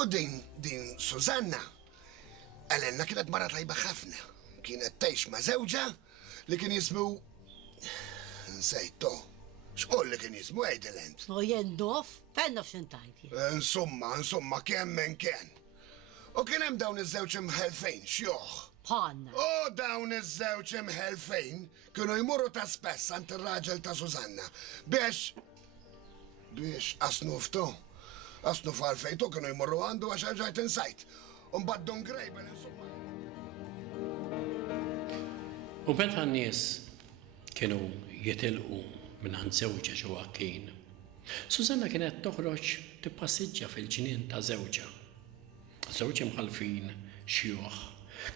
U din Susanna, għalenna kienet mara tajba ħafna. Kienet tgħix ma' żewġa li kien jismu... Nsejto. X'qol li kien jismu għajdilent? U jendof, fennof xintajt. Insomma, kemm men kien. U kien hemm dawn iż-żewġ imħelfejn xjoħ. Bħalna. U dawn iż-żewġ imħelfejn kienu jmurru ta' spess għand ir-raġel ta' Susanna biex asnuftu. Asnuf għalfejtu kienu jmurru għandu għax ġajt insajt. Mbagħad Don Grejbel insomma. U meta n-nies kienu jitilqu minn żewġa ġewwa kien, Susanna kienet toħroġ tippassiġġja fil-ġnien ta' żewġa. Żewġ imħalfin xjuħ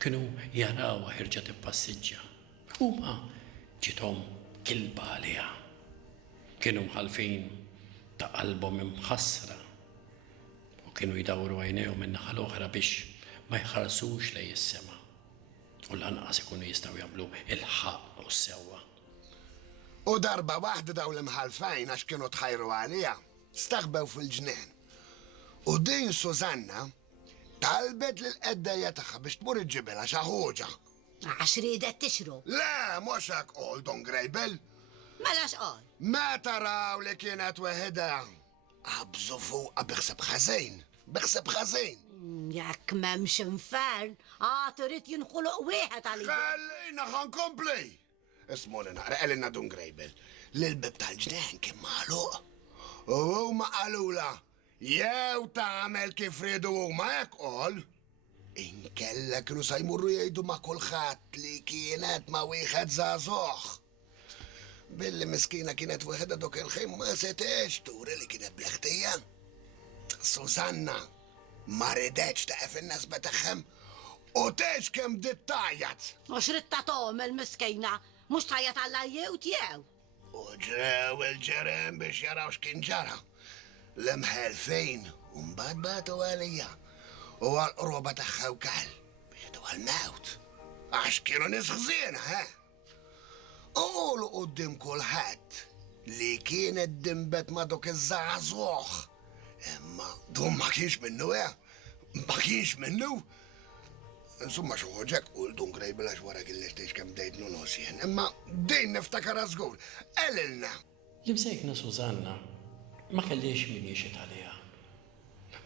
kienu jarawha ħirġa tippassiġġja. Huma ġithom kilba għaliha. Kienu mħalfin ta' qalbhom imħassra u kienu jdawru għajnejhom min-naħa l-oħra biex ma jħarsux lejn is-sema u lanqas ikunu jistgħu jagħmlu il-ħaq u s-sewwa. U darba waħda dawn l-imħalfajn għax kienu tħajru għalija, staħbew fil-ġnien. U din Susanna talbet l-qeddejja tagħha biex tmur iġġibilha xi ħoġa. Għax ridet tixrob. Le, mhux hekk qol Don Grejbel. Mela x'qol? Meta raw li kienet weħida, qabżu fuqha biħseb ħażin, biħseb ħażin. Jekk m'hemmx infern, trid jinħoloq wieħed għalija. Khallina ħankompli. Ismuni naqra, għalina Don Grejbel, l-bib tal-ġnien kien magħluq. U huma qalula, jew tagħmel kif ridu huma hekk qol. Inkella kienu se jmurru jgħidu ma' kulħadd li kienet ma' wieħed żagħżugħ. Billi miskina kienet weħda dok il-ħin ma setgħex turi li kienet bleħtija. Susanna ma ridetx taqef in-nasba tagħhem u tgħix kemm bdiet tajjat. U xrid ta' tagħmel miskejna, mhux tajjat alla jew jew. U ġew il-ġerem biex jaraw x'kien ġara. L-imħelfejn u mbagħad bagħtu għalija u għall-qroba tagħha wkoll biex għal-mewt. Għax kienu nies ħżiena, he? Qulu quddiem kulħadd li kienet dimbet ma' dok iż-żagħżugħ. Imma dum ma kienx minnu, ma kienx minnu. Insomma xi ħoġek qul Don Grejbel għax wara kien tgħix kemm bdejtnu nosien. Imma din niftakar żgur. Elilna. L-imsejkna Susanna ma kellix min jiexit għaliha.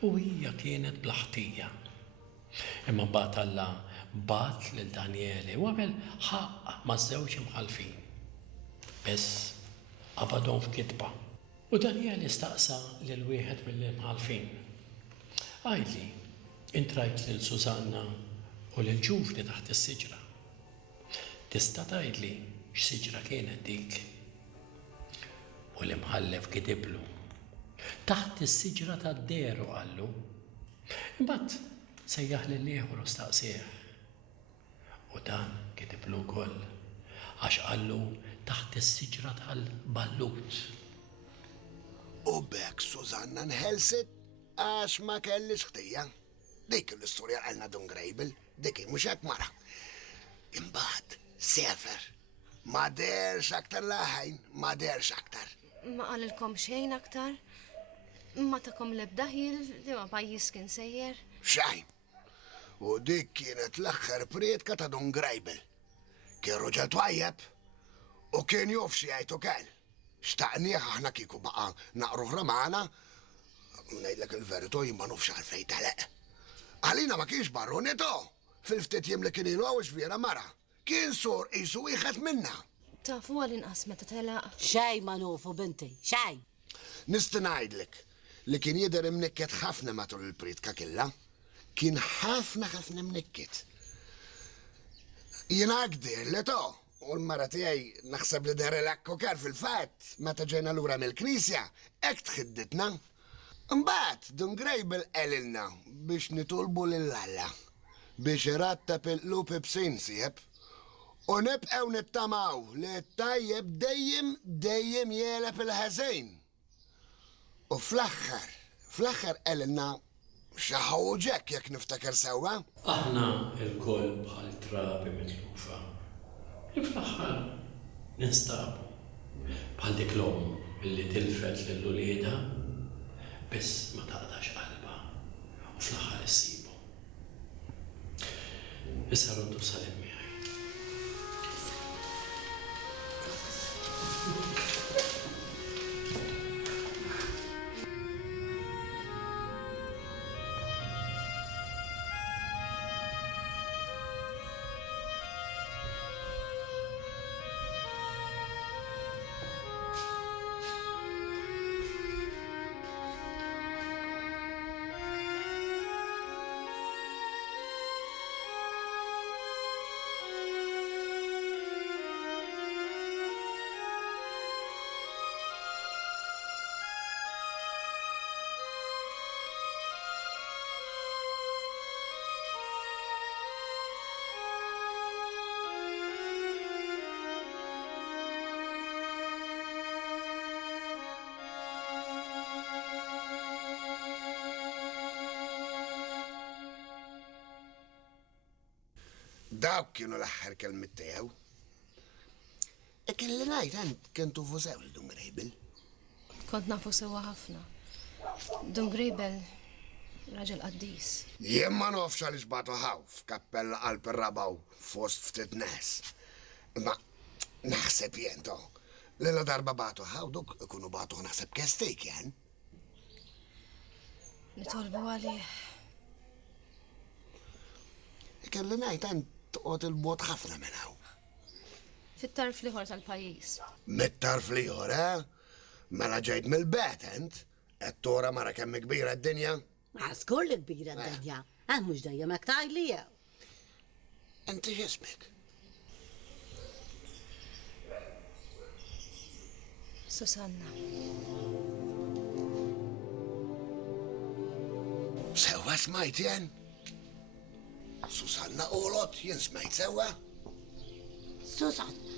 U hija kienet blaħtija. Imma mbagħad Alla bat lil Daniele u għamel ħaq ma' żewġ imħalfin. Biss qabadhom f'kitba. U Daniele staqsa lil wieħed mill-imħalfin. Għajdli, intrajt lil Susanna u lil ġufni taħt is-siġra. Tista' tgħidli x'siġra kienet dik? U l-imħallef kitiblu. Taħt is-siġra tad-deru qallu. Imbagħad sejjaħ lil ieħor u staqsih. U dan kitiblu wkoll għax qallu taħt is-siġra tal-ballut. U bekk Susanna nħelset għax ma kellix ħtija. Dik l-istorja għalna Don Grejbel, dik mhux hekk mara. Imbagħad sefer. Ma derx aktar laħajn, ma derx aktar. Ma qalilkom xejn aktar? Ma takom l-ebda ħil li ma pajjiż kien sejjer? Xejn. U dik kienet l-aħħar priedka ta' Don Grejbel. Kien ruġel twajjeb u kien juf xi jgħid ukoll. Xtaqnieh aħna kieku baqa' naqru magħna, ngħidlek il-verità jien ma nafx għalfejn teleq. Għalina ma kienx barrunito. Fil-ftit jiem li kien ilu għax vera mara. Kien sur qisu wieħed minna. Tafu għal-inqas meta telaq. Xejn ma nufu binti, xejn. Nista' ngħidlek li kien jidher imnikket ħafna matul il-priedka killa. Kien ħafna imnikket. Jiena għagdir li to, u l-mara tiegħi naħseb li derelak ukoll fil-fatt meta ġejna lura mill-Knisja, hekk tħidditna. Imbagħad Don Grejbel għelilna biex nitolbu lill-Alla biex irattab il-qlub b'sin sieb u nibqgħu nittamaw li t-tajjeb dejjem jeleb il-ħażin. U fl-aħħar għelilna xi ħoġek jekk niftakar sewwa. Aħna l-koll bħal trabi mitlufa. Fl-aħħar ninstabu bħal dik l-om illi tilfet lill-ulieda biss ma taqdax qalba fl-aħħar issibu. Issa roddu salim miegħi. Dawk kienu l-aħħar kelmiet tiegħu. Kelli ngħid ant kentu fusew l-Dun Grejbel. Kont nafu sewa ħafna. Dun Grejbel, raġel qaddis. Jien ma nofx għaliex batu ħaw f'kappella qalb ir-rabaw fost ftit nies. Ma naħseb jien to. Lilla darba batu ħaw dok ikunu batu naħseb kestik jen. Nitolbu għalih. Kelli ngħid ant toqgħod il-bot ħafna minn hawn. Fit-tarf liħor tal-pajjiż. Mit-tarf liħor, mela ġejt mill-bet ent? Qed tora mara kemm kbira d-dinja? Għaskur li kbira d-dinja. Mux dajjem aktar li jew. Inti x'ismek? Susanna. Sewa smajt jen? Susanna qolot jien smajt sewa? Susanna.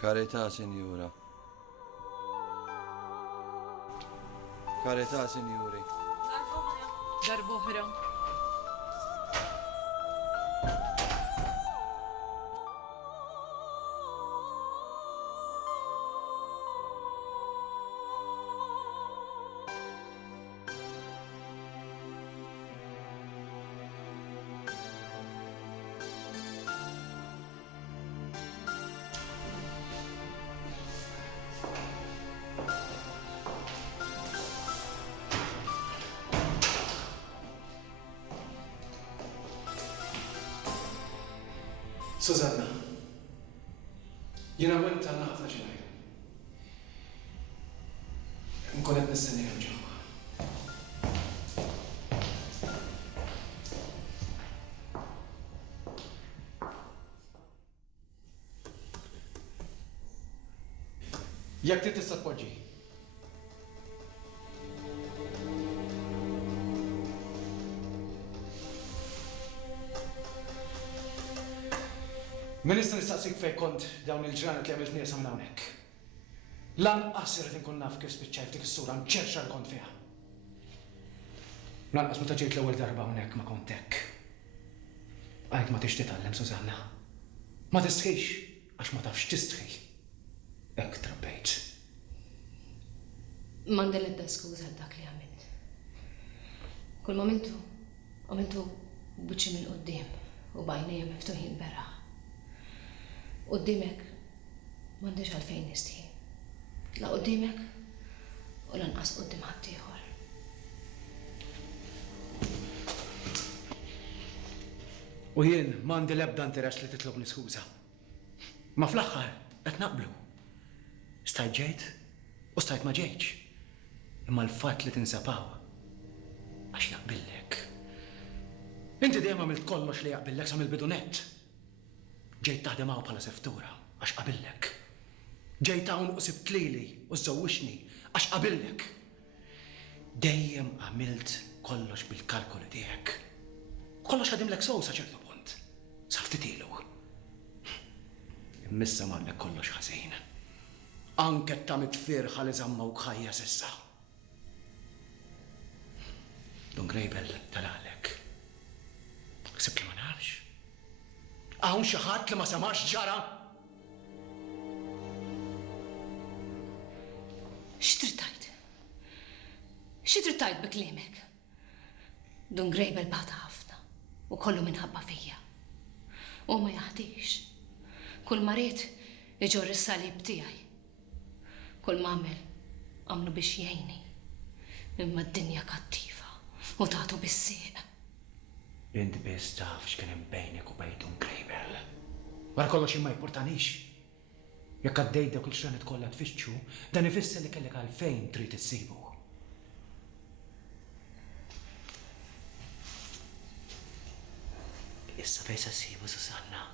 Carità, signora. Carità, signori. Darbohra. Susanna, jina għent għanna ħafna ġenajru. Nkonet nistenni għam ġewwa. Jak ti tista' tpoġġi? Ministru nistaqsik fej kont dawn il-ġranet li għamilt niesa minn hawnhekk. Lanqas irid inkun naf kif spiċċajt dik is-sura mċerċa li kont fiha. Lanqas meta ġejt l-ewwel darba hawnhekk ma kont hekk. Għajt ma tix titgħallem, Susanna. Ma tistħix għax ma tafx tistħi. Hekk trabbejt. M'għandi l-ebda skuża għal dak li għamilt. Kull momentu għamiltu buċċi minn qudiem u bajnejja miftuħin beraħ. Qudiemek m'għandix għalfejn nistħi. La qudiemek u lanqas quddiem ħadd ieħor. U jien m'għandi l-ebda interess li titlobni skuża. Ma fl-aħħar qed naqblu. Stajt ġejt u stajt ma ġejtx. Imma l-fatt li tinsabaw għax jaqbillek. Inti dejjem għamilt kollox li jaqbillek sa mill-bidunet. Ġejt taħdem hawn bħala seftura għax qabillek. Ġejt hawn u sibt lili u żżewwixni għax qabillek. Dejjem għamilt kollox bil-kalkoli tiegħek. Kollox ħadimlek sew sa ċertu punt. Sa ftit ilu. Immissa m'għandek kollox ħażin. Anke tamit firħa li żammawk ħajja s'issa. Don Grejbel tal-għalek. Sibt li ma nafx. Hawn xi ħadd li ma samax ġara? X'trid tgħid? X'trid tgħid bi kliemek? Don Grejbel bata ħafna u kollu minħabba fija. U ma jaħdix. Kull marit iġor is-salib tiegħi. Kull m'għamel għamlu biex jgħinni. Imma d-dinja kattiva u tagħtu bis-sieq. Inti biss taf x'kien hemm bejnek u bejn Don Grejbel. Wara kollox ma jimportanix. Jekk għaddejt dawk il-xranet kollha tfittxu, dan ifisser li kellek għalfejn trid issibu. Issa fejn se ssibu, Susanna.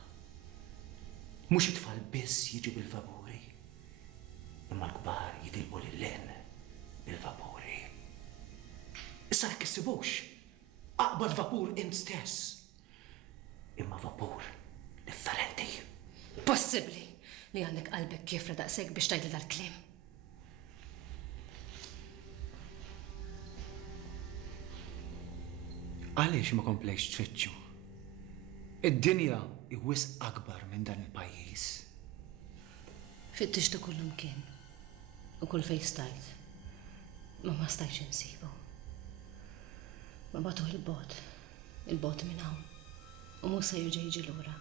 Mhux it-tfal biss jiġu bil-vapuri, imma l-kbar jidilbu lil-len bil-vapuri. Issa jekk issibux, aqbad vapur int stess. Imma vapur differenti. Possibbli li għandek qalbek kif daqshekk biex tgħidli dal-kliem. Għaliex ma komplejx tfittxu? Id-dinja iwisq akbar minn dan il-pajjiż. Fittixtu kull imkien u kull fejn stajt. Ma stajtx insibu. Ma batu il-bot minn hawn. U mhux se jerġa' jiġi lura.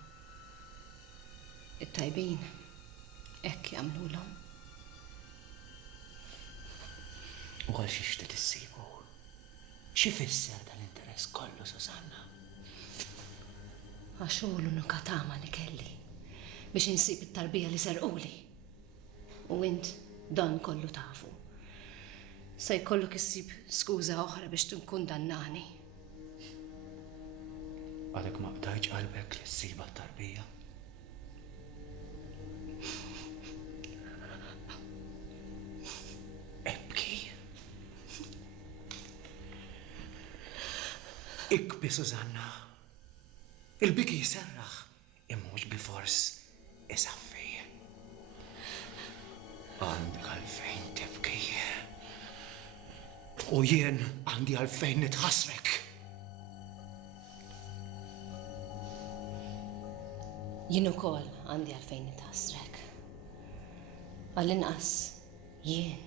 It-tajbin hekk jagħmluhom. U għal xi xtieq issibu? Xi fisser tal-interess kollu, Susanna? Għax hu l-unika tama li kelli biex insib it-tarbija li serquli. U int dan kollu tafu. Se jkollok issib skuża oħra biex tinkundannani. Għadek ma qtajġ qalbek li ssiba t-tarbija? Ebki. Ikbi, Susanna. Il-biki jiserraħ, immux bil-fors isaffi. Għandek għalfejn tibki. U jien għandi għalfejn nitħassrek. Jien ukoll għandi għalfejn nitħassrek. Għall-inqas jien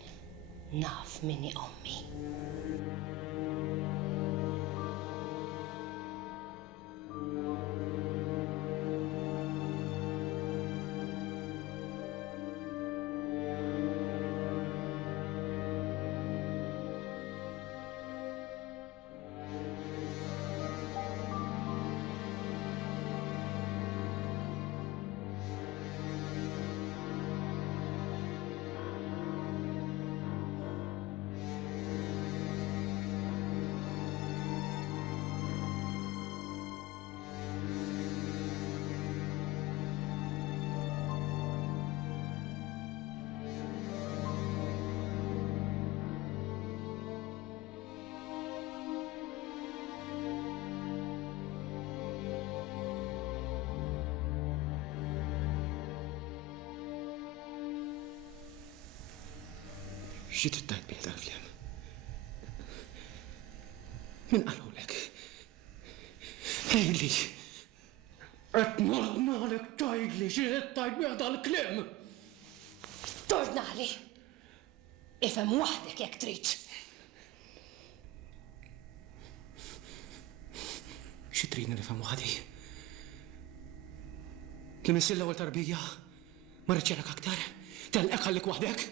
naf minni ommi. Xi tittajt bih tal-klem? Min qalulek? Ejli! Et nalek tajli, xi tittajt bih tal-klem? Tordnali! Ifhem waħdek jekk trid. Xi tridni nifhem waħdi? Li missill l-ewwel tarbija ma rridxelek aktar? Telqek għalik waħdek?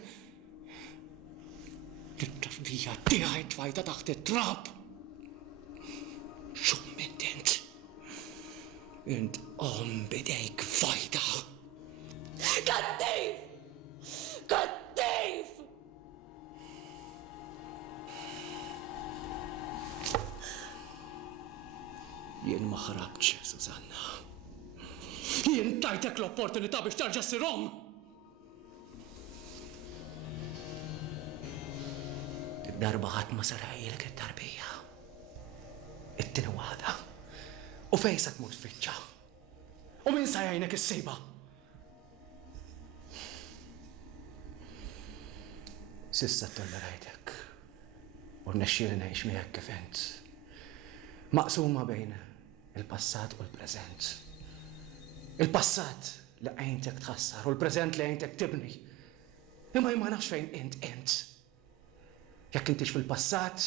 L-tarbija tiegħi tfajta taħt it-trab. Xumment int. Int bidejk fajta. Kattif! Kattif! Jien ma ħrabx, Susanna. Jien tajtek l-opportunità biex tarġa' ssirhom. Id-darba ħadd ma sarajlek it-tarbija. It-tieni waħda. U fejn se tmut tfittxa. U min sa jgħinek is-sejba? Sissa tollerajtek. U rnexxieli ngħix miegħek kif int. Maqsuma bejn il-passat u l-preżent. Il-passat li għajntek tħassar u l-preżent li għajntek tibni. Imma ma nafx fejn int. Jekk intix fil-passat,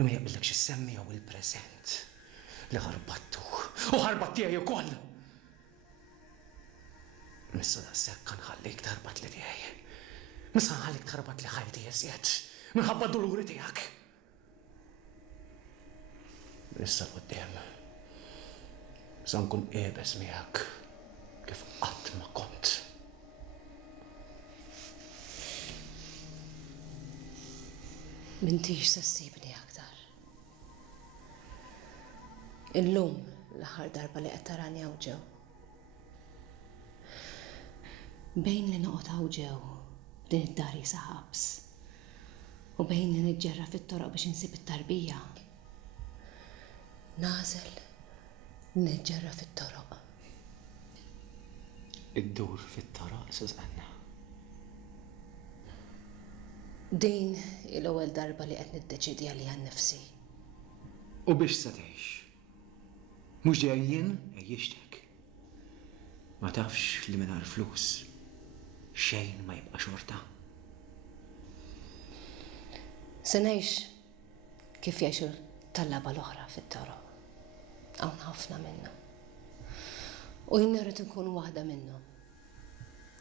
ma jaqbillek xi semmi jew il-preżent li ħarbattu u ħarbat tiegħi wkoll. Missa daqshekk nħallik tarbat li tiegħi. Missa nħallik tarbat li ħajti jeżjed minħabba d-duluri tiegħek. Issa qudiem. Sa nkun qiebes miegħek kif qatt ma kont. M'intix se ssibni aktar. Illum l-aħħar darba li qed tarani hawn ġew. Bejn li noqgħod hawn ġew din id-dar jisa ħabs u bejn li niġġerra fit-toroq biex insib it-tarbija. Nażel niġġerra fit-toroq. Iddur fit-toroq, Susanna. Din l-ewwel darba li qed niddeċidi għalija nnifsi. U biex se tgħix? Mhux dejjin għejjixtek. Ma tafx li mingħajr flus xejn ma jibqa' xorta. Se ngħix kif jgħixu tal-laba l-oħra fit-toroq. Hawn ħafna minnhom. U jien irrid inkun waħda minnhom.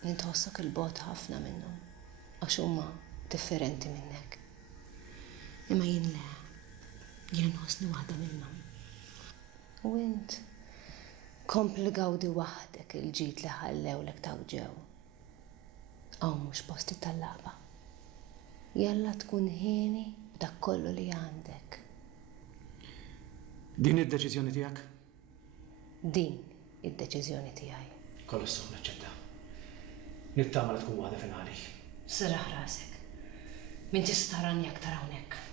Nintħossok il-bot ħafna minnhom għax huma differenti minnek. Imma jien le, jien nħossni waħda minnhom. U int kompli gawdi waħdek il-ġid li ħallewlek taw ġew. Hawn mhux posti tal-laba. Jalla tkun ħieni b'dak kollu li għandek. Din id-deċiżjoni tiegħek? Din id-deċiżjoni tiegħi. Kollu s-sum naċċetta. Nittama li tkun waħda finali. Siraħ rasek. Min tista' tarani aktar hawnhekk.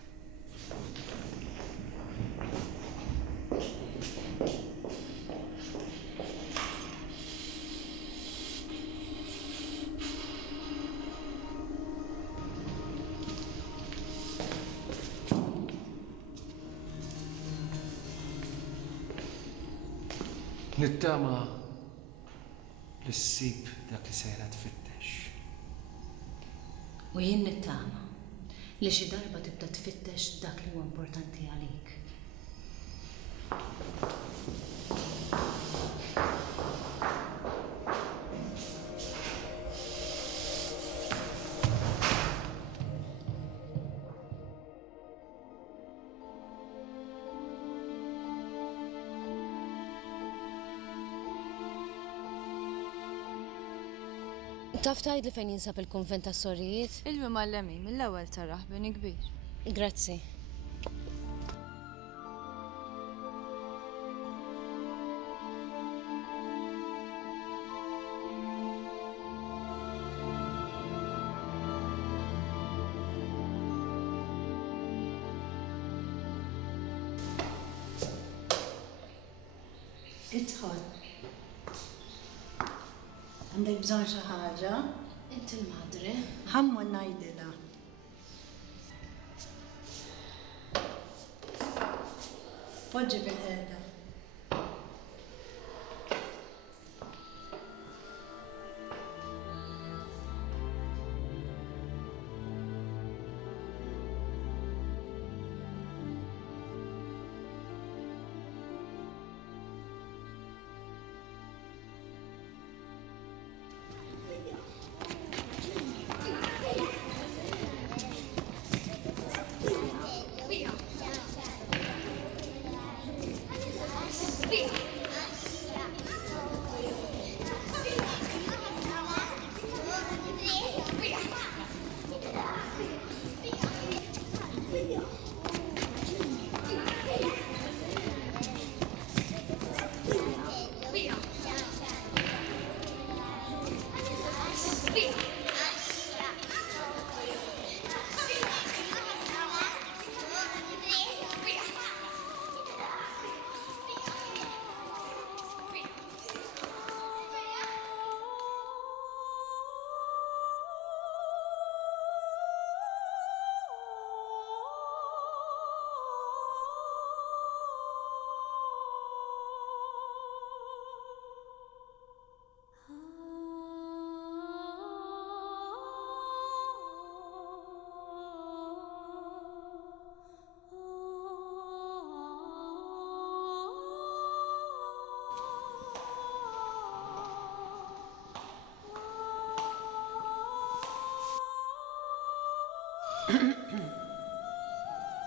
Nittama li ssib dak li sejra tfittex. U jien nittama li xi darba tibda tfittex dak li huwa importanti għalik. Taf tgħid li fejn jinsab il-kunvent tas-Sorrijiet? Il-mimallemi mill-ewwel taraħ bini kbir. Grazzi. Idħol. Għandek bżonn xi ħaġa? Inti l-madri? Ħammu ngħidilha. Poġġi bil-ħeda.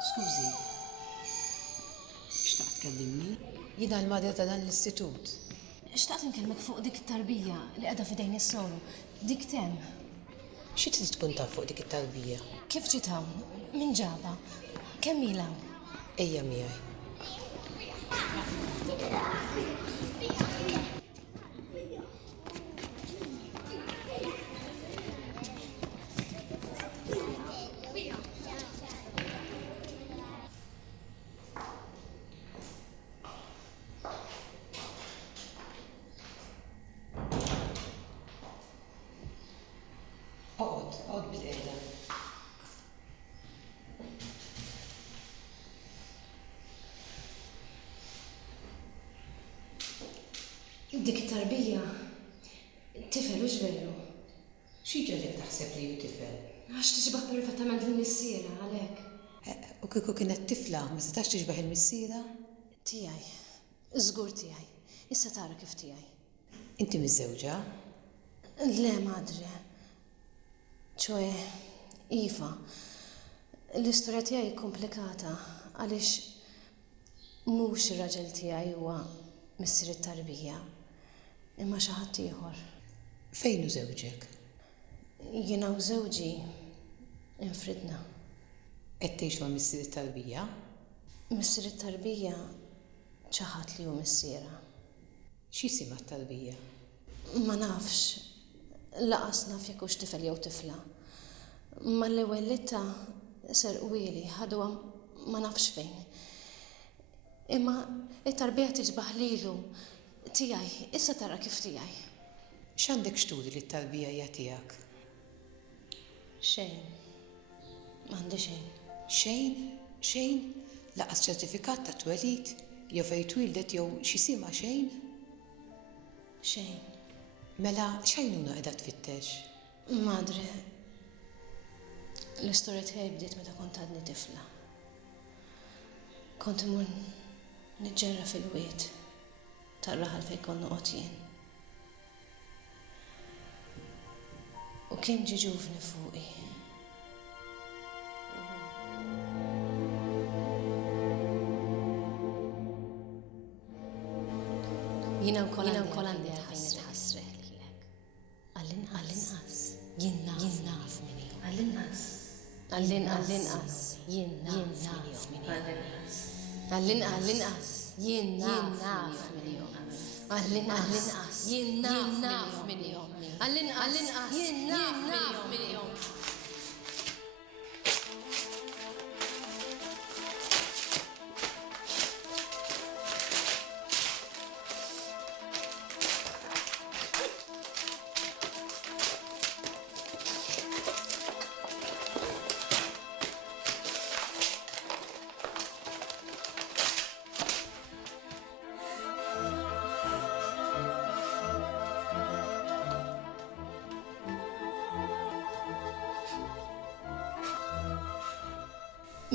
Skużi, xtaqt tkellimni? Jina l-madja ta' dan l-istitut. Xtaqt nkellmek fuq dik it-tarbija li qiegħda f'idejn is-soru. Dik tem. Xi trid tkun taf fuq dik it-tarbija? Kif ġiet hawn? Min ġaba? Kemm ilha? Ejja miegħi. Oqgħod bil-qiegħda. Dik it-tarbija tifel u ġveru. Xi ġalek taħseb li hu tifel? Għax tiġbaħ perfettament l-missiera għalhekk. U kieku kienet tifla, ma setax tiġbaħ il-missiera? Tiegħi. Żgur tiegħi. Issa tara kif tiegħi. Inti miż-żewġa? Le madre. ċoe, Iva, l-istorja tiegħi komplikata għaliex mhux ir-raġel tiegħi huwa missier it-tarbija, imma xi ħadd ieħor. Fejn hu żewġek? Jiena u żewġi infridna. Qed tgħix ma' missier it-tarbija? Missier it-tarbija xi ħadd li hu missiera. X'isima t-tarbija? Ma nafx. Laqas naf jekk hux tifel jew tifla. Ma l-ewwel litta serqwieli ħadwa ma nafx fejn. Imma it-tarbija tiġbaħ lilu tiegħi, issa tara kif tiegħi. X'għandek xtudi li t-tarbija hija tiegħek? Xejn. M'għandi xejn. Xejn? Xejn? Laqas ċertifikat ta' twelid? Jew fejn twildet jew x'isima xejn? Xejn. Mela x'għajnuna qiegħda tfittex? Madre, l-istorja tiegħi bdiet meta kont għadni tifla. Kont imur niġġerra fil-wied tar-raħal fejn kont noqgħod jien. U kemm ġie ġuvni fuqi. Jiena wkoll għandi fejn nitħassrek lilek. Għall-inqas jien naf minni. Għall-inqas jien naf minni. Għall-inqas jien naf minni. Għall-inqas jien naf minni. Għall-inqas jien naf minni.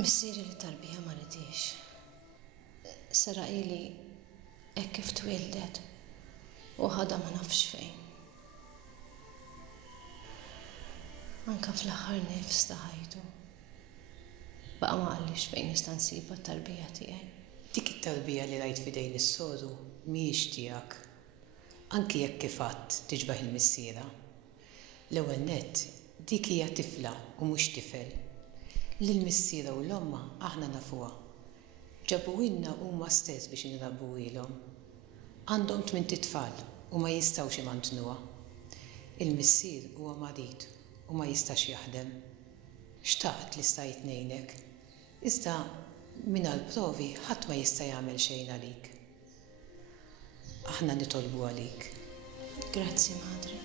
Missieri li tarbija ma ridix. Sara ili hekk kif twildet u ħada ma nafx fejn. Anka fl-aħħar nifs ta' ħajtu. Baqa ma qallix fejn nista' nsiba t-tarbija tiegħi. Dik it-tarbija li rajt fidej l-sodu mhijiex tiegħek. Anki jekk kif għadd tiġbaħ il-missiera. L-ewwel nett dik hija tifla u mhux tifel. Lill-missiera u l-omma aħna nafuha. Ġabuwilna huma stess biex nirabbuwilhom. Għandhom 8 tfal u ma jistgħux imantnuha. Il-missier huwa marit u ma jistax jaħdem. Xtaqt li stajt ngħinek. Iżda mingħajr provi ħadd ma jista' jagħmel xejn għalik. Aħna nitolbu għalik. Grazzi, madri.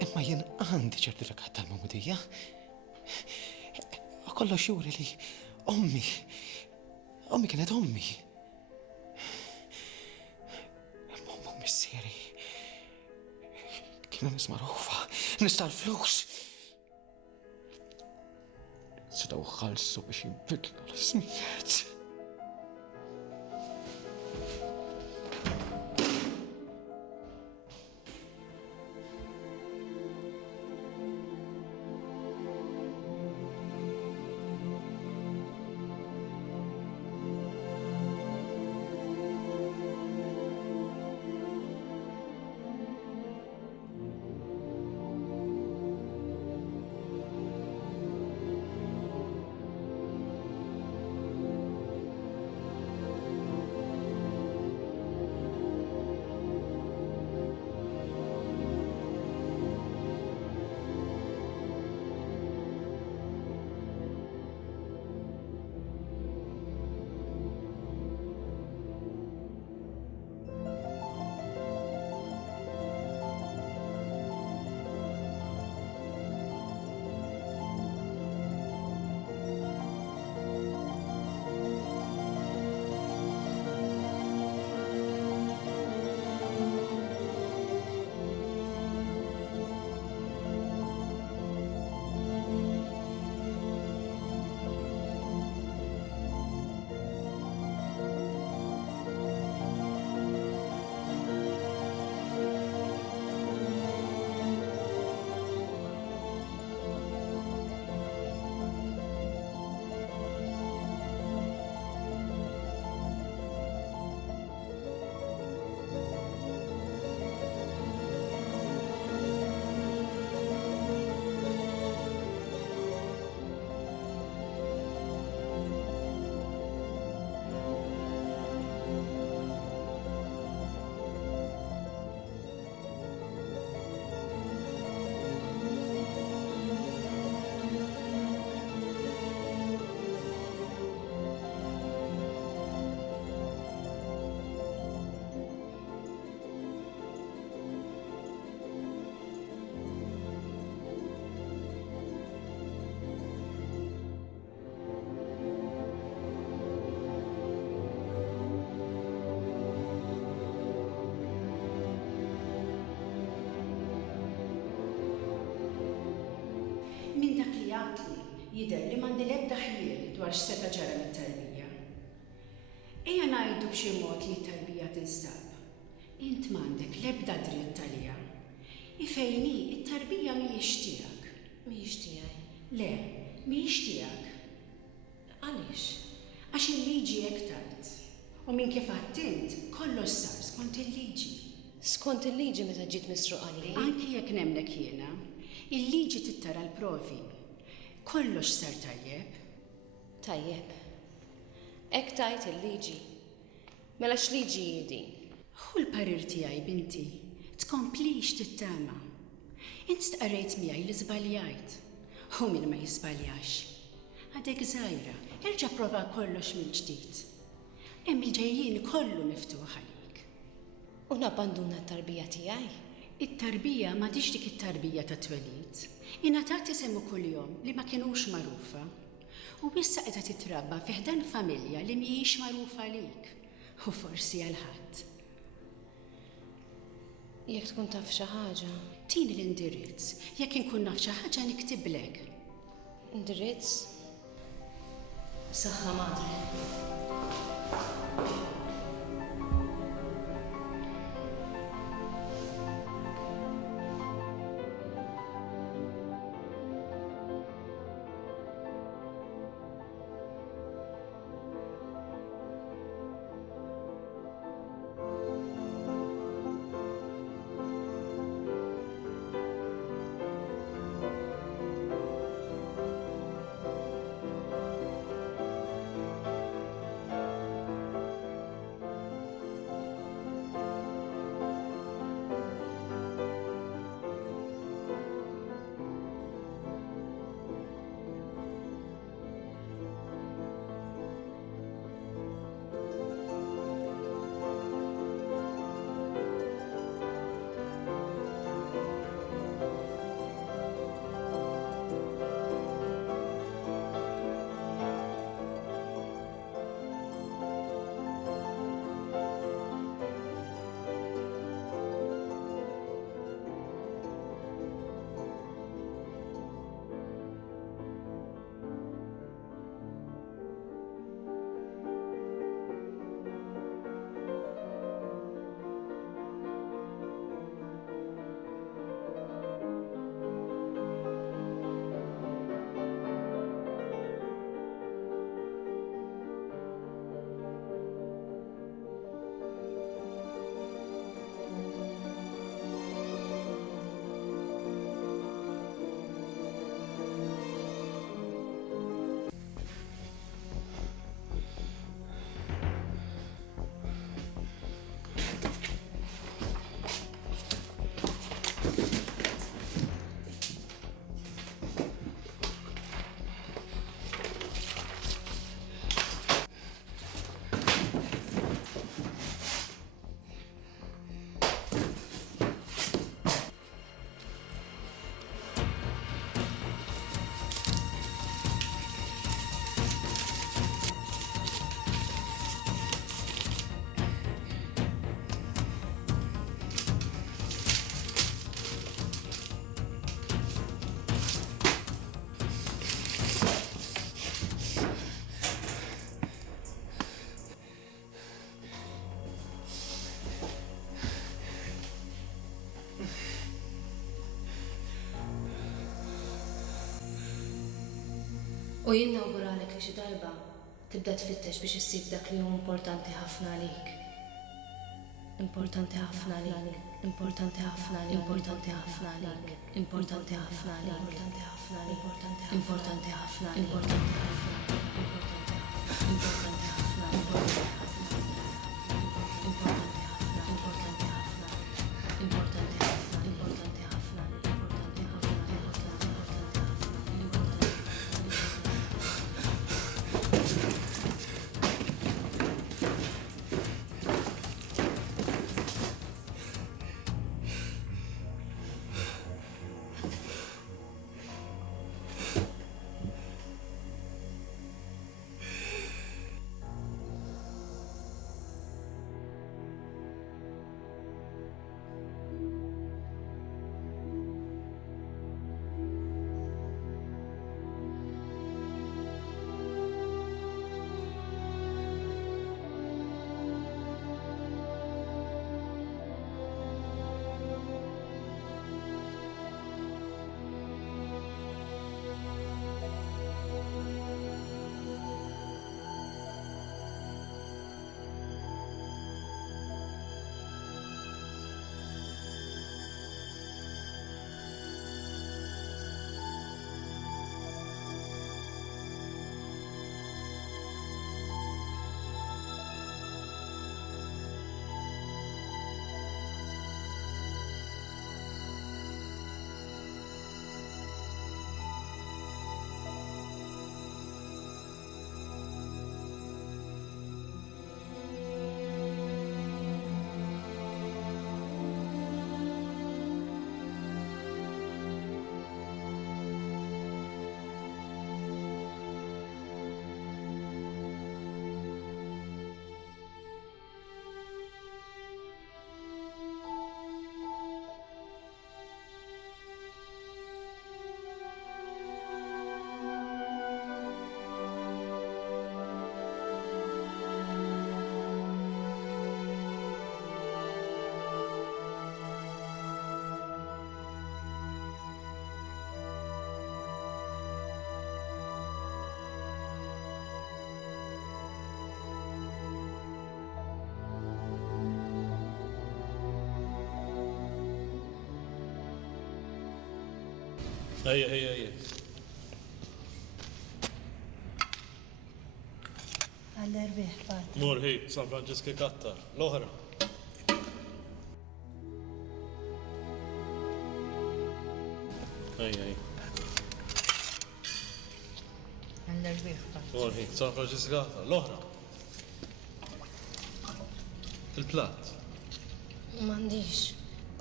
Imma jien għandi ċertifikat tal-mamudija. Kollox juri li ommi kienet ommi. Imma missieri kienu nies magħrufa, nies tal-flus. Setgħu ħallsu biex jinbidlu l-ismijiet. jidher li m'għandi l-ebda ħliel dwar x'seta ġara mit-tarbija. Ejja ngħidu b'xi mod li t-tarbija tinstab. Int m'għandek l-ebda dritt għaliha. Ifejni, it-tarbija mhijiex tiegħek. Mhijiex tiegħi. Le, mhijiex tiegħek. Għaliex? Għax il-liġi hekk tgħid. U minn kif għadt int, kollox sar skont il-liġi. Skont il-liġi meta ġiet misruq għalli. Anki jekk nemlek jiena, il-liġi tittara l-provi. Kollox sar tajjeb. Tajjeb. Ek tajt il-liġi. Mela x'liġi din? Hu l-parir tiegħi binti, tkomplix tittama. Int stqarrejt miegħi li żbaljajt. Hu min ma jiżbaljax. Għadek żgħira, erġa' prova kollox mill-ġdid. Hemm il-ġejjien kollu miftuħ għalik. U nabbanduna t-tarbija tiegħi? It-tarbija ma tix dik it-tarbija ta' twelid. Ingħatat isemmu kuljum li ma kinux magħrufa. U issa qiegħda titrabba fi ħdan familja li mhijiex magħrufa għalik. U forsi għal ħadd. Jekk tkun taf xi ħaġa. Tini l-indirizz, jekk inkun naf xi ħaġa niktiblek. Indirizz? Saħħa madre. U jien nawguralek li xi darba tibda tfittex biex issib dak li hu importanti ħafna għalik. Importanti ħafna għalik. Importanti ħafna għalik. Importanti ħafna għalik. Importanti ħafna għalik. Importanti ħafna għalik. Importanti ħafna għalik. Importanti ħafna għalik. Importanti ħafna għalik. Importanti ħafna għalik. هي Alla rbeħ bad. مور هي سان فرانشيسكو كاتر الأخرى هي Alla rbeħ bad. مور هي سان فرانشيسكو كاتر الأخرى البلات M'għandix.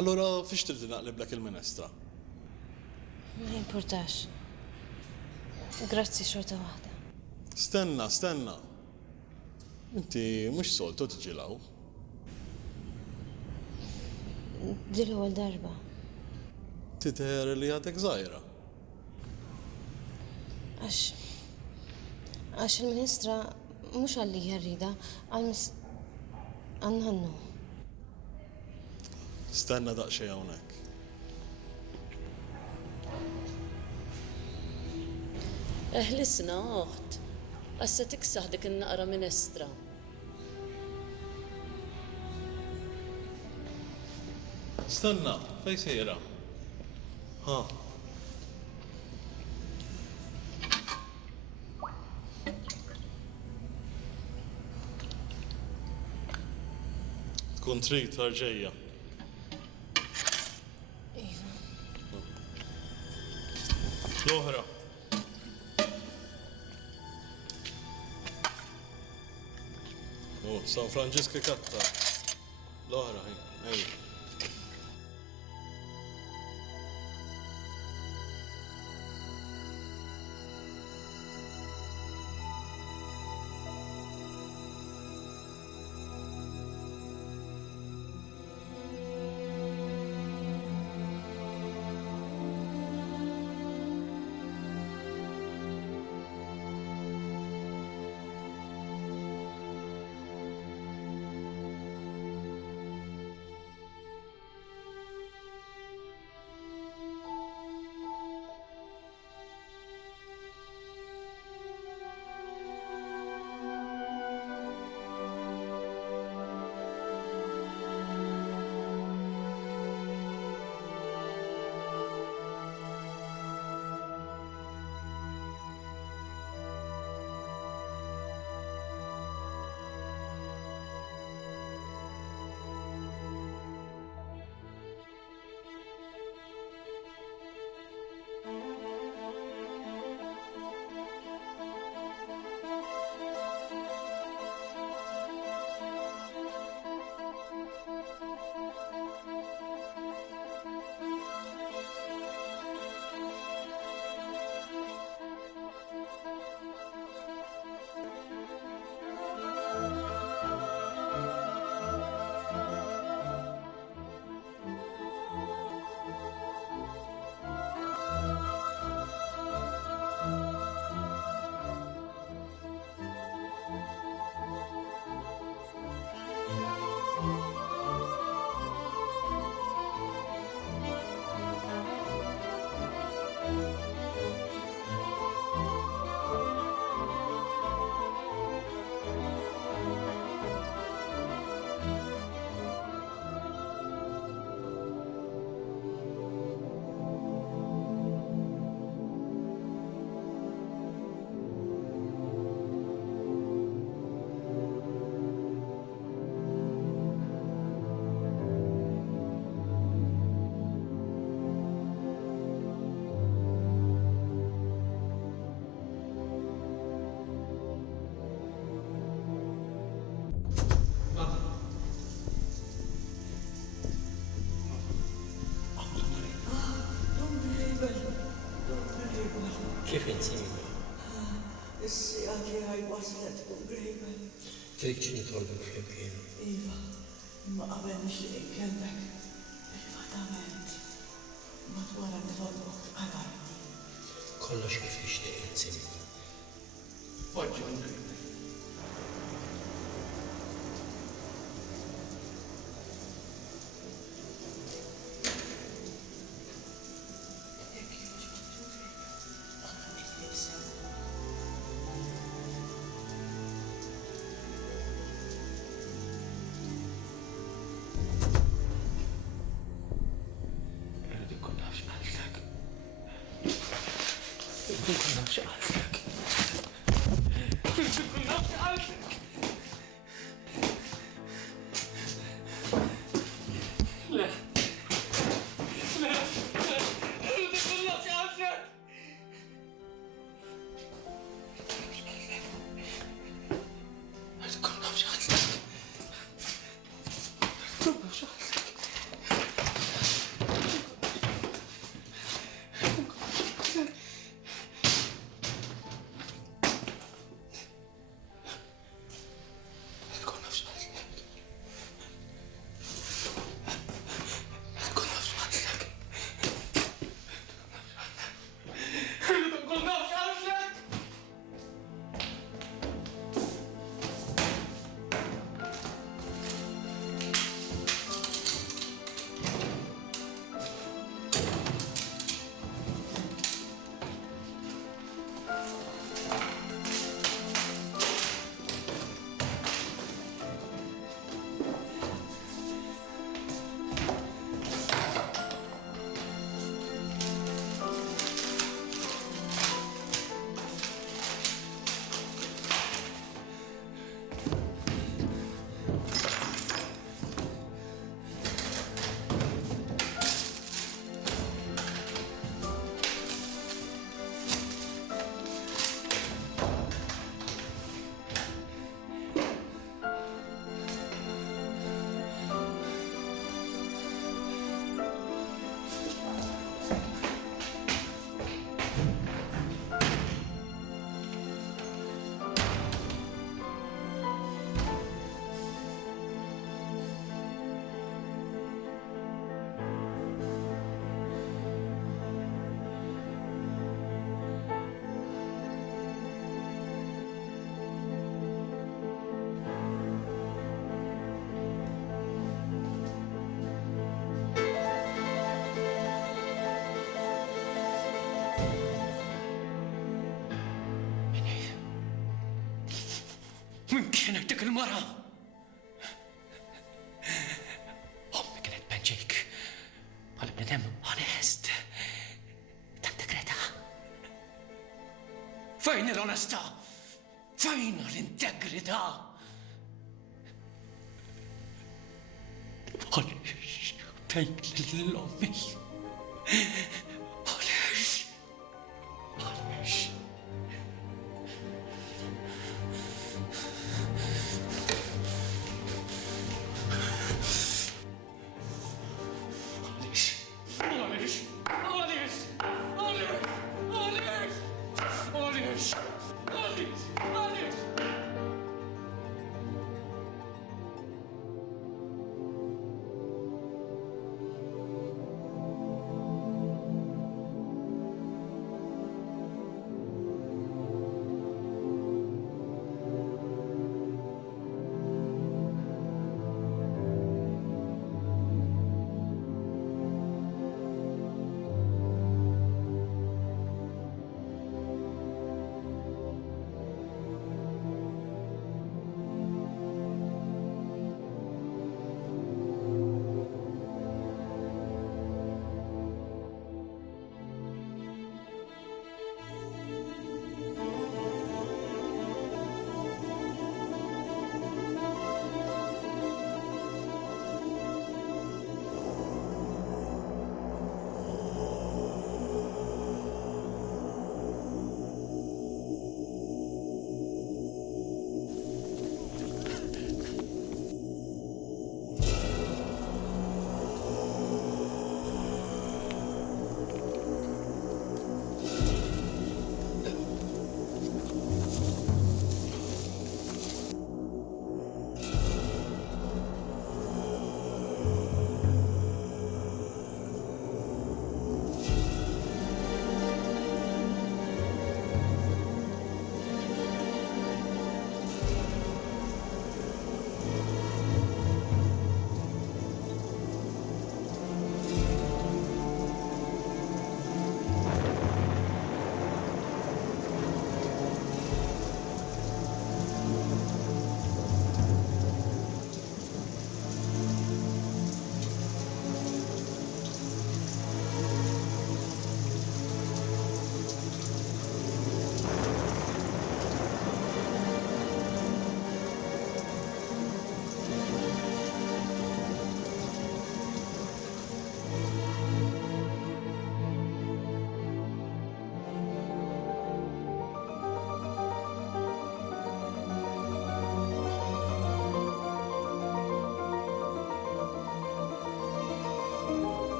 Allora fiex trid naqleb lek il-minestra? Ma jimpurtax. Grazzi xorta waħda. Stenna. Inti mhux soltu tiġilaw. Di l-ewwel darba. Tither li għadek żgħira. Għax il-Ministra mhux għalli jarrida għal-nannu. Stenna daqsxejn hawnhekk. Eħlisna oħt, għassa tiksaħ dik in-naqra minestra. Stenna, fej sejra? Ha. Tkun trid tarġejja. L-oħra. San Francisco katta. L-oħra, hej. Kif insibu? Is-sija tiegħi waslet bil-grejbel. Trid xi nitolbu flimkien. Iva, imma qabel nixtieq inkellmek privatament madwar nitolbok tqararni. Kollox kif nixtieq insibu. Poġġu. dik il-mara. Ommi kienet benċejk. Għal bnedem onest. T-integrita. Fejn l-onesta? Fejn l-integrità? Għalix, fejn l-ommi. Għalix. Għalix.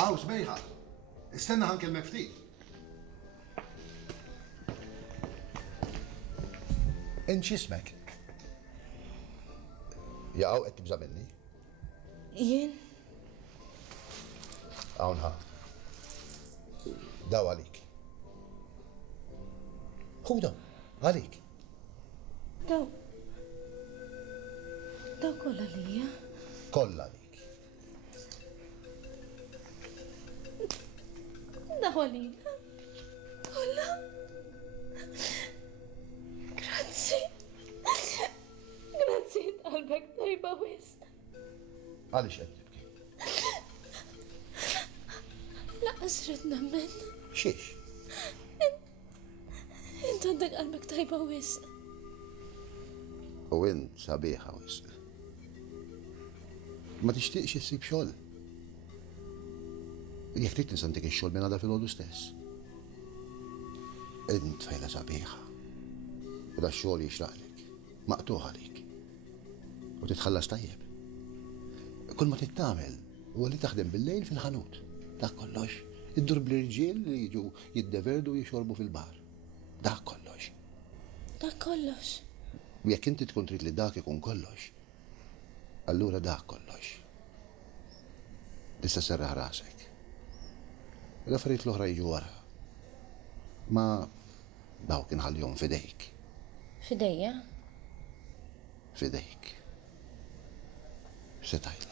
Għaw, sbejħa. Istenna ħankellmek ftit. Int x'ismek? Jaqgħu qed tibża minni? Jien? Hawn ħa. Daw għalik. Ħuda, għalik. Daw kolla lija? Kolla għalik. Daw għalija? Kolla? Grazzi. Grazzi, qalbek tajba wis. Għalix qed tibki? Laqas rid nemmen. Xiex? Int għandek qalbek tajba wis. U int sabiħa wisq. Ma tixtieqx issib xogħol. Jekk trid nisantik ix-xogħol minn għadha fil-għodu stess. Int fejla sabiħa. U da xogħol jixraqlek, maqtuħ għalik. U titħallas tajjeb. Kull ma tittamel huwa li taħdem bil-lejl fil-ħanut. Dak kollox. Iddur bl-irġiel li jiġu jiddeverdu jixorbu fil-baħar. Dak kollox. Dak kollox. Jekk inti tkun trid li dak ikun kollox, allura dak kollox. Tista' serraħ rasek. L-affarijiet l-oħra jiġu wara. Ma dawk inħallihom fidejk. Fidejja? Fidejk. Setajli.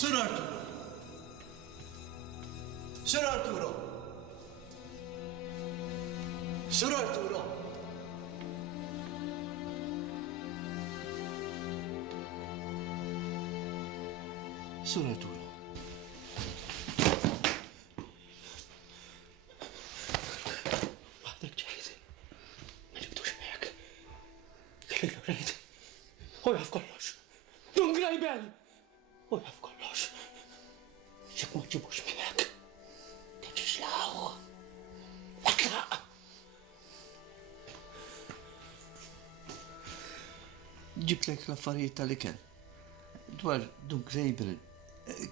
Sir Arturo! Sir Arturo! Sir Arturo! Sir Arturo. Għadek ġejzi. Ma ġibtux miegħek. Kelli l-rejt. U jaf kollox. Dun grajbel! U jaf kollox. Xek ma ġibux miegħek. Tiġix law. Etlaq! Ġibtlek l-affarijiet tal-ikel. Dwar Dun Grejbel,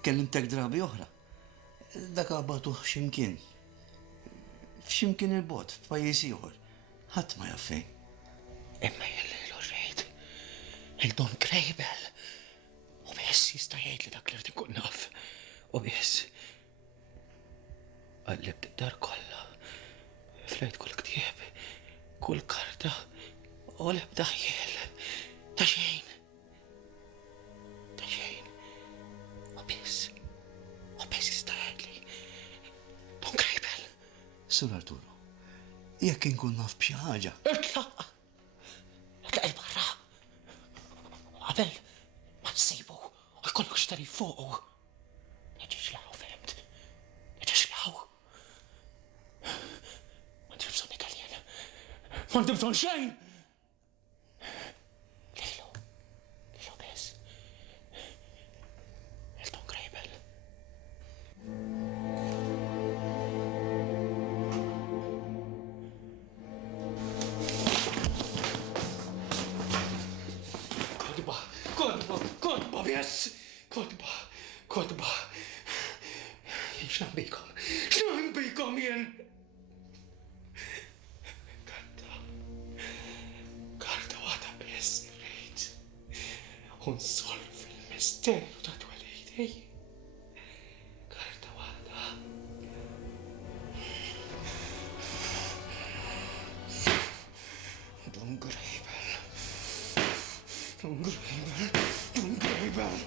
kellimtek drabi oħra. Dak għabatu ximkien. F'ximkien il-bot, f'pajjiż ieħor. Ħadd ma jaf fejn. Imma jelli l-rejt. Il-Dun Grejbel. U biss jista' jgħid li dak li rrid ikun naf. U biss. Qallibt id-dar kollha. Flejt kull ktieb, kull karta, u l-ebda ħjel. Ta' xejn. Ta' xejn. U biss jista' jgħid li Dun Grejbel. Sur Arturo, jekk inkun naf b'xi ħaġa. Itlaq! Itlaq il-barra! Qabel ma tsibu u jkollok xtari fuqu. Neġiġ law, femt. Neġiġ law. Ma tibżon Italjan. Ma tibżon xejn! Lilu bes. Il-Dun Grejbel. Kodba, biss! Kodba. X'nam bikom jien? Karta waħda biss rejt. Unsolvi il-misteru ta' twelidej. Dun Greibel. Dun Greibel. Dun Greibel.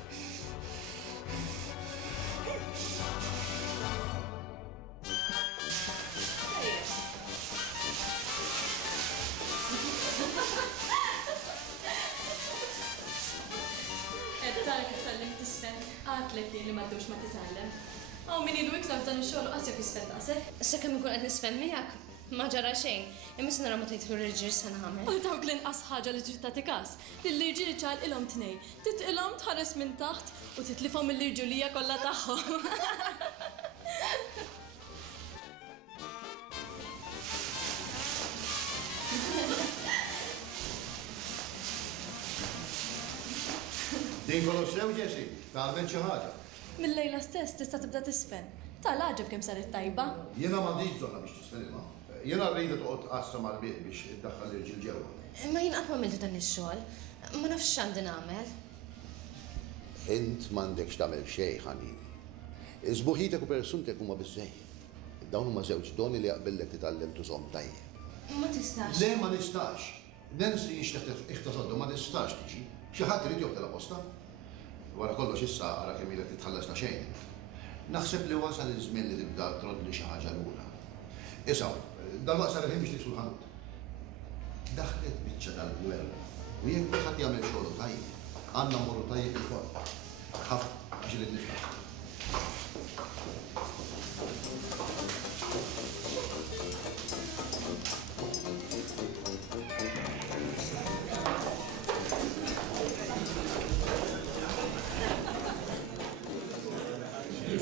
Tara kif tallim tisfen, għatlek li maddux ma titallem. Għaw min idu iktar dan il-xogħol qasja fisfen daqsek. Issa kemm ikun qed nisfen miegħek, ma ġara xejn. Imma nara ma tgħidlu l-irġiel se nagħmel. U dawk l-inqas ħaġa li trid tagħti każ. Lill-irġiel ċal ilhom tnej. Titqilhom tħares minn taħt u titlifhom mill-irġulija kollha tagħhom. Din kollu sew ġesi, tal-ben xi ħaġa. Mill-lejla stess tista' tibda tisfen. Tal-għaġeb kemm saret tajba. Jiena m'għandix bżonna biex tisfenilha. Jiena rrida toqgħod qassa mal-bieq biex iddaħħal l-irġiel ġewwa. Imma jien qatt ma għamiltu dan ix-xogħol. Ma nafx x'għandi nagħmel. Int m'għandekx tagħmel xejn ħanibi. Iżbuħitek u persuntek huma biżżejjed. Dawn huma żewġ doni li jaqbillek titgħallem tużhom tajjeb. Ma tistax. Le ma nistax. Nancy jixteħ iħtasoddu ma nistax tiġi. Xi ħadd irid joħdel posta. Wara kollox issa ara kemm ilek titħallas ta' xejn. Naħseb li wasal iż-żmien li tibda trod li xi ħaġa lura. Issa, dal-waqt sar biex tidħul ħanut. Daħlet biċċa tal-gwerra. U jekk ħadd jagħmel xogħol tajjeb, għandna mmorru tajjeb il-kol. Ħadd ġieli niftaħ.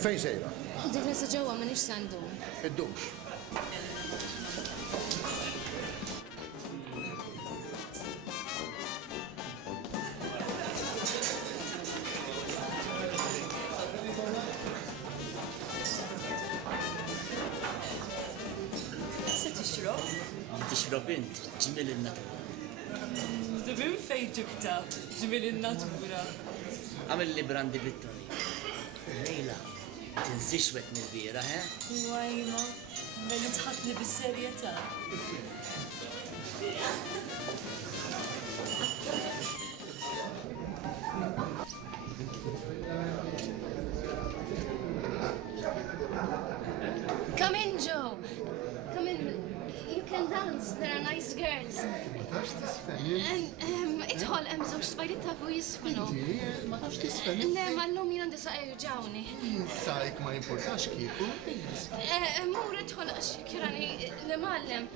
Fejn sejra? Dik nisa ġewwa ma nix sandu. Iddux. Se tixrob? Tixrob int, ġmil in-natura. Dibim fejn ġibta, ġmil in-natura. Għamil li brandi bit-toni. Lejla, tinsix wet nil-bira, he? Wajma, belli tħatni bis-serjetà. Come in, Joe. Come in. You can dance. There are nice girls. Idħol, hemm żewġ spajrit ta' fuq jisfnu. Ma tafx tisfeni? Le, ma l-lum jien għandi saqqa jirġawni. Sajk ma importax kieku. Mur idħol għax kirani li mallem.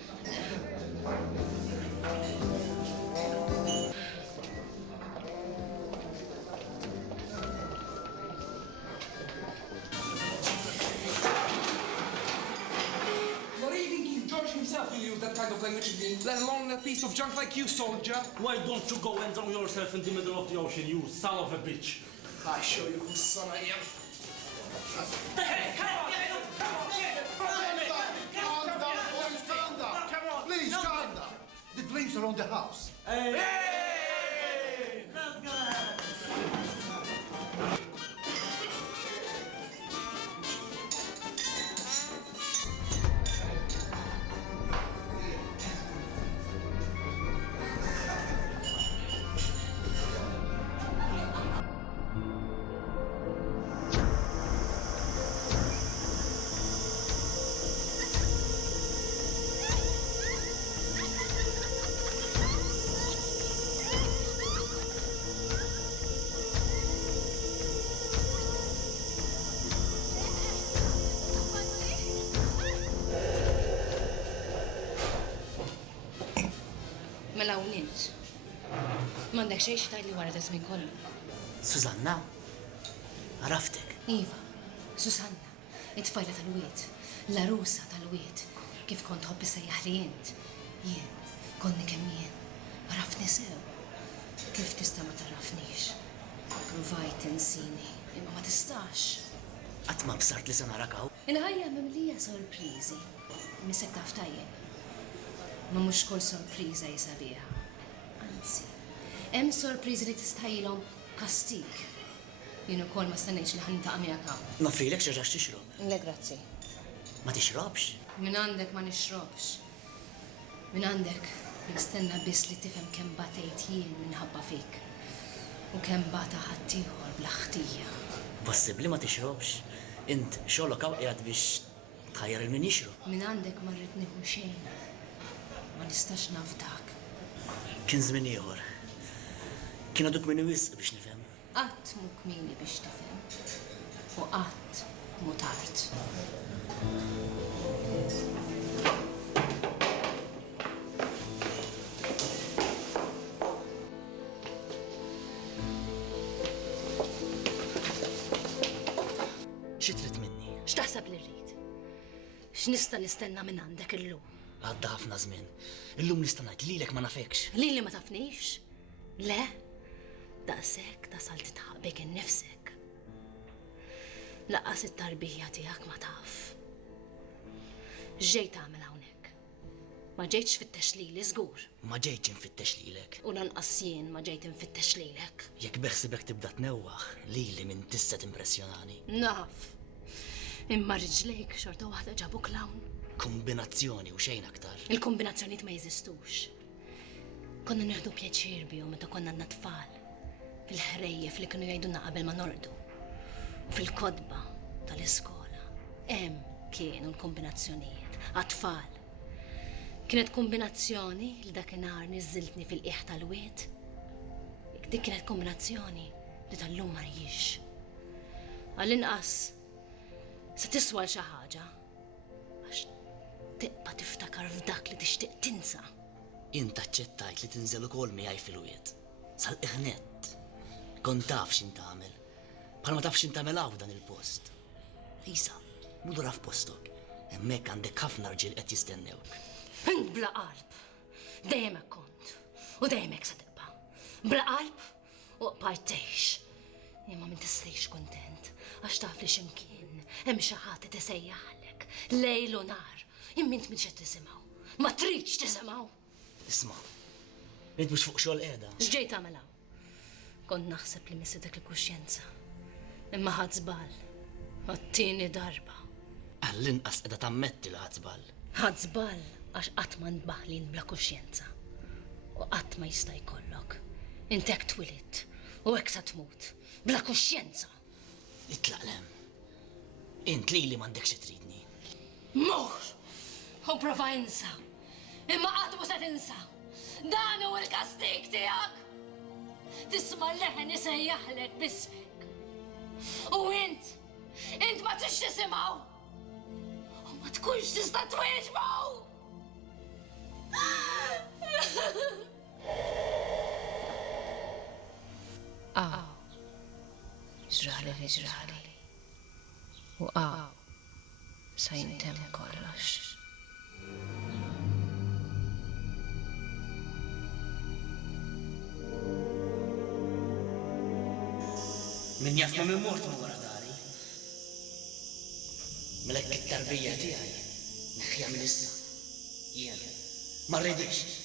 Himself will use that kind of language, let alone a piece of junk like you, soldier. Why don't you go and drown yourself in the middle of the ocean, you son of a bitch? I show you whose son I am. Hey, come on, boys, calm down. Please, calm down. The drinks are on the house. Hey! Mela u nint. M'għandek xejn xi tgħidli wara żmien kollu. Susanna? Araftek? Iva, Susanna, it-tfajla tal-wiet, l-arusa tal-wiet, kif kont ħobbi sejjaħ li int. Jien, konni kemm jien, arafni sew. Kif tista' ma tarafnix? Provajt insini, imma ma tistax. Qatt ma bsart li se narakaw. Il-ħajja mimlija sorpriżi. Misek taf tajjeb. Ma mhux kull sorpriża jisabiha. Anzi, hemm sorpriżi li tistħajlhom kastik. Jien ukoll ma stennejx li ħantaqa' miegħek hawn. Nofrilek xi ġax tixrob. Le grazzi. Ma tixrobx? Min għandek ma nixrobx. Min għandek Nistenna biss li tifhem kemm batejt jien minħabba fik. U kemm bata ħaddieħor bl-aħtija. Possibbli ma tixrobx. Int xogħlok hawn qiegħed biex tħajjar il-min jixrob. Min għandek ma rrid nieħu xejn. Ma nistax nafdak. Kien żmien ieħor. Kien għaduk min wisq biex nifhem. Qatt mu kmieni biex tifhem. U qatt mu tard. Xi trid minni? X'taħseb li rrid? X'nista' nistenna minn għandek illum? Għadda ħafna żmien. Illum nista' ngħid lilek ma nafekx. Lili ma tafnix? Le? Daqshekk tasal titħabbek innifsek. Laqqas it-tarbija tiegħek ma taf. Ġejt tagħmel hawnhekk. Ma ġejtx fittex lili żgur. Ma ġejtx infittex lilek. U lanqas jien ma ġejt infittex lilek. Jekk beħsibek tibda tnewwaħ, lili minn tista' timpressjonani. Naf. Imma riġlejk xorta waħda ġabu klawn. Kombinazzjoni u xejn aktar. Il-kombinazzjonijiet ma jeżistux. Konna nieħdu pjaċir bihom meta konna għandna tfal. Fil-ħrejjef li kienu jgħidulna qabel ma nordu. Fil-kodba tal-iskola. Hemm kienu l-kombinazzjonijiet għat-tfal. Kienet kombinazzjoni li dakinhar niżiltni fil-qiegħ tal-wied. Dik kienet kombinazzjoni li tal-lum ma rjiex. Għall-inqas se tiswa xi ħaġa għax tibqa' tiftakar f'dak li tixtieq tinsa. Int aċċettajt li tinżel ukoll miegħi fil-wied. Sal-iħnett. Kont taf x'in tagħmel. Bħalma taf x'in tagħmel hawn f'dan il-post. Isa, mudura f'postok. Hemmhekk għandek ħafna rġiel qed jistennewk. Int bla qalb. Dejjem hekk kont. U dejjem hekk se tibqa'. Bla qalb u qbajtejx. Imma min tistejx kuntent għax taf li x'imkien hemm xi ħadd tisejjaħlek lejl u nar. Immint min xed tisimgħu. Ma tridx tisimgħu. Isma', rid mhux fuq xogħol qiegħda. X'ġejt tagħmel hawn? Kont naħseb li missidek il-kuxjenza. Imma ħadd żball. Għat-tieni darba. Għall-inqas qiegħda tammetti li ħadd żball. Ħadd żball għax qatt ma nbaħlin bla kuxjenza. U qatt ma jista' jkollok. Int hekk twilit u hekk sa tmut. Bla kuxjenza. Itlaqlem. Int lili m'għandekx xi tridni. Mhux! U prova insa. Imma qatt mhux se tinsa. Dan hu l-kastig tiegħek. Tisma' leħen isejjaħlek bismek. U int ma tix tisimgħu. U ma tkunx tista' twieġbu. Ġrali li ġrali. U sa jintem kollox. Min jafna minn mort ma wara dari. Melek it-tarbija tiegħi neħħija minn issa. Jien ma rridix.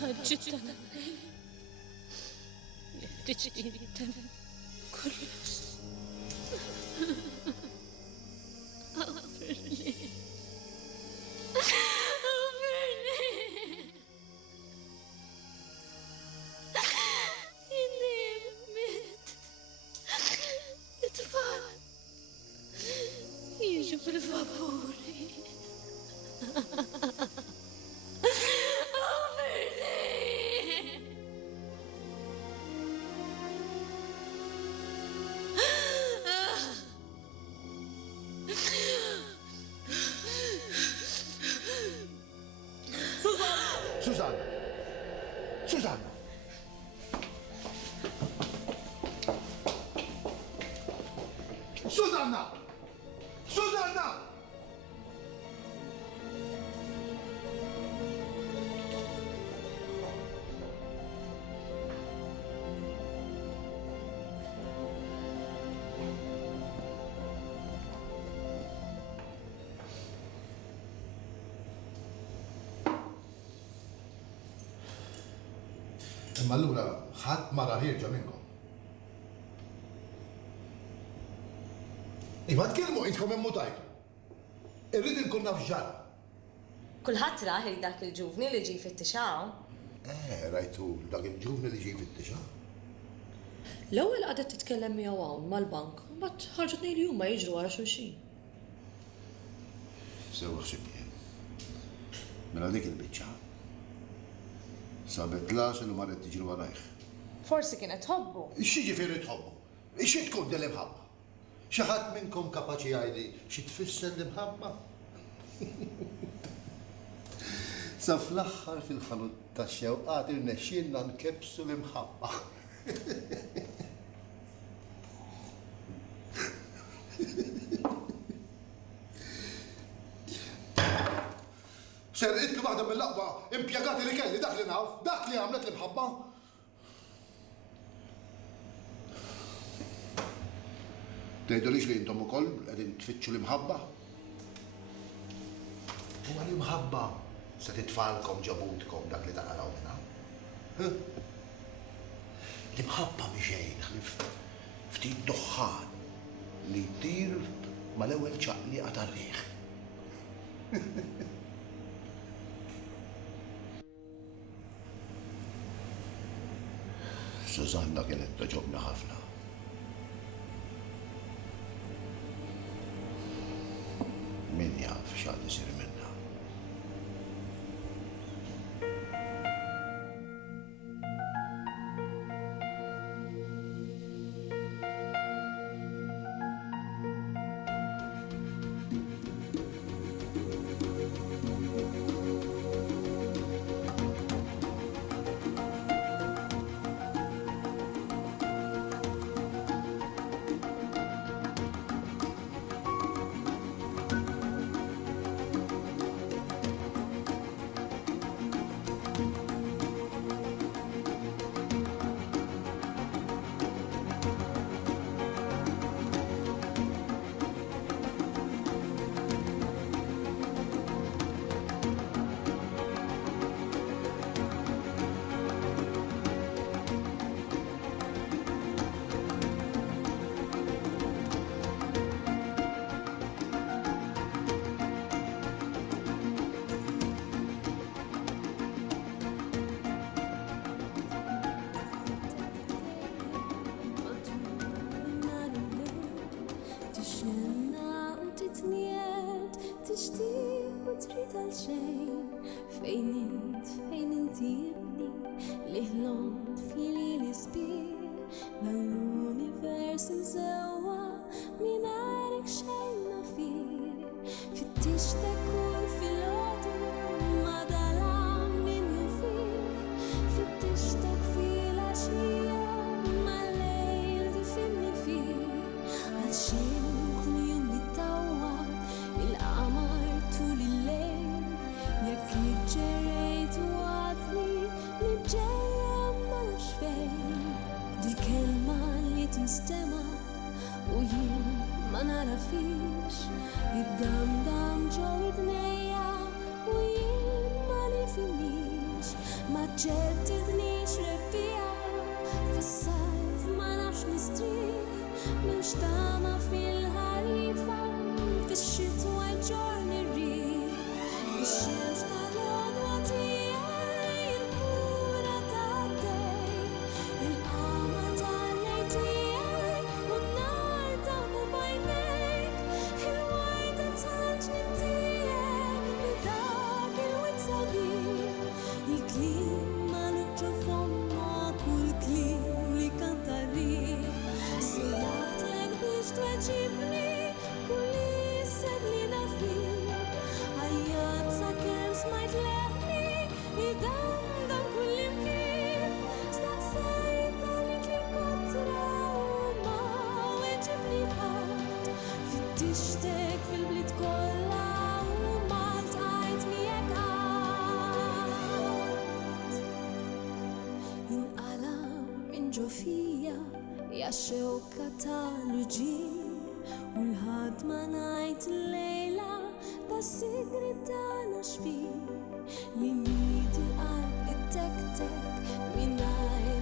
ħaġġitna jeħtieġ jintem kollox. Għafirli. Inni jemmit. It-tfal. Jiġu bil-vapuri. Susanna! Susanna! Susanna! Susanna! Isma allura ħadd ma rah jirġa' minnkom. Iva tkellmu intkom immutajtu. Irrid inkun naf ġara. Kulħadd rah li dak il-ġuvni li ġi fit-tixaw. Rajtu dak il-ġuvni li ġi fit-tixaw. L-ewwel qadet titkellem miegħu hawn mal-bank, mbagħad ħarġet ngħid li huma jiġru wara xulxin. Sew ħsibni. Mela dik il-biċċa. Sabet las li marret tiġri warajh. Forsi kienet tħobbu. Xi ġifieri tħobbu? Xi tkun del imħabba? Xi ħadd minnkom kapaċi jgħidi xi tfisser l-imħabba? Sa fl-aħħar fil-ħanut tax-xewqat irnexxielna nkebsu l-imħabba. Serqit li waħda mill-aqwa impjegati li kelli dak li naf, dak li għamlet l-imħabba. Tgħidulix li intom ukoll qegħdin tfittxu l-imħabba? Huwa l-imħabba se titfalkom ġabutkom dak li taqaraw minha. L-imħabba mixejn ħlif ftit doħħan li jtir mal-ewwel ċaqliqa tar-riħ. Susanna kienet toġobna ħafna. Min jaf x'għad isir minnha. Tixtieq u trid għal xejn fejn inti jibni li ħlomt fil-lili sbir mal-univers imżewwa mingħajrek xejn ma fih fittixtek kull filgħodu ma dalam minnu fih fittixtek fil-għaxija mal-lejl tifinni fih għal xejn kull jum li tawwad il-qamar tul il-lejl jekk iġġerejt u għadni li ġejja ma nafx fejn dil-kelma li tinstema u jien ma nara fix id-damdam ġew id-dnejja u jien ma nifinix ma ġġeddidniex rebbija fis-sajf ma nafx nistrieħ m'hemmx tama fil-ħarifa fix-xitwa ġorni rriħ ix-xemx tal-għodwa tiegħi il-kura tad-dejn il-qamar tal-lejl tiegħi u n-nar ta' bajnejk il-warda tal-ġnien tiegħi li dak il-wied sabiħ il-kliem magħluq ġo f'omma kull kliem li kanta rriħ sejjaħtlek biex tweġibni kull isem li nafih għajjat sakemm smajt leħni idamdam kull imkien staqsejt għalik li kontra u ma weġibni ħadd fittixtek fil-bliet kollha u ma ltqajt miegħek qatt inqalam minn ġo fija ja xewka tal-uġien u l-ħadd ma ngħid lejla tas-sigri tagħna xfih li miet il-qalb it-tek-tek mingħajr